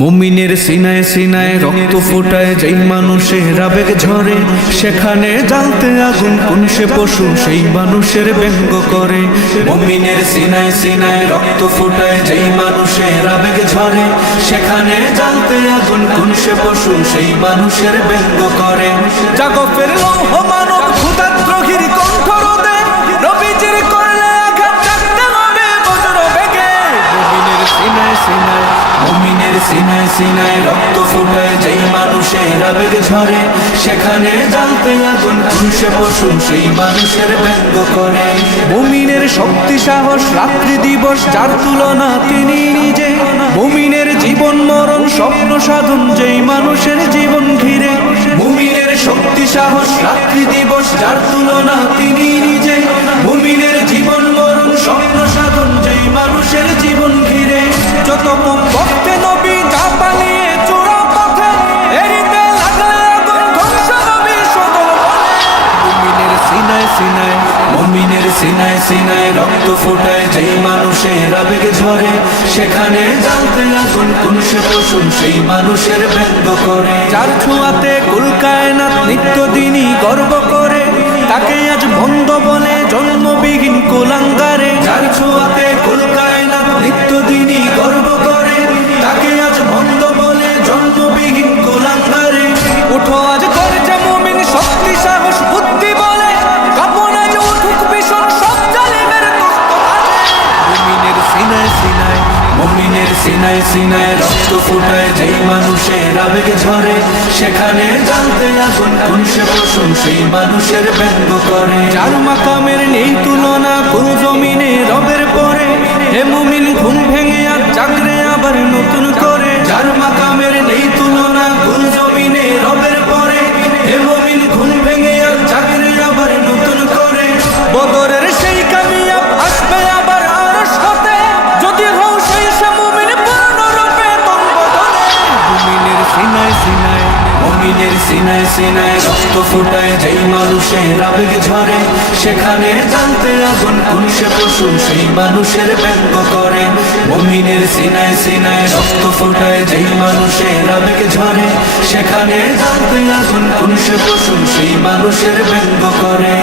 মুমিনের সিনায় সিনায় রক্ত ফোটায় যেই মানুষের আবেগ ঝরে, সেখানে জ্বালতে আগুন কোন সে পশু, সেই মানুষের ব্যঙ্গ করে। মুমিনের সিনায় সিনায় রক্ত ফোটায় যেই মানুষের আবেগ ঝরে, সেখানে জ্বালতে আগুন কোন সে পশু, সেই মানুষের ব্যঙ্গ করে। জাগফের লৌহ মানব সিনায় সিনায় রক্ত ফুটায় যেই মানুষের আবেগ ঝরে, সেখানে জ্বালতে আগুন পুরুষে পশু সেই মানুষের ব্যঙ্গ করে। মুমিনের শক্তি, সাহস, রাত্রি দিবস, যার তুলনা তিনি নিজে। মুমিনের জীবন, মরণ, স্বপ্ন, সাধন, যেই মানুষের জীবন ঘিরে। মুমিনের শক্তি, সাহস, রাত্রি দিবস, যার তুলনা তিনি সিনায় রক্ত ফোটায়, যেই মানুষের আবেগ ঝরে, সেখানে জানতে আগুন কোন সে পশুন সেই মানুষের ব্যঙ্গ করে। যার ছোঁয়াতে কুলকায়নাত নিত্যদিনই গর্ব করে, তাকে আজ বন্ধ বলে জন্মবিহীন সিনায় সিনায় রক্ত ফুটায় যেই মানুষের আবেগ ঝরে, সেখানে জানতে আগুন কোন সে পশু সেই মানুষের ব্যঙ্গ করে। যার মাকামের নেই তুলনা, কোন জমিনে রবের পরে। হে মুমিন, ঘুম মুমিনের সিনায় সিনায় রক্ত ফুটায় যেই মানুষের আবেগ ঝরে, সেখানে জানতে আগুন কোন সে পশু, সেই মানুষের ব্যঙ্গ করে। মমিনের সিনায় সিনায় রক্ত ফুটায় যেই মানুষের আবেগ ঝরে, সেখানে জানতে আগুন কোন সে পশু, সেই মানুষের ব্যঙ্গ করে।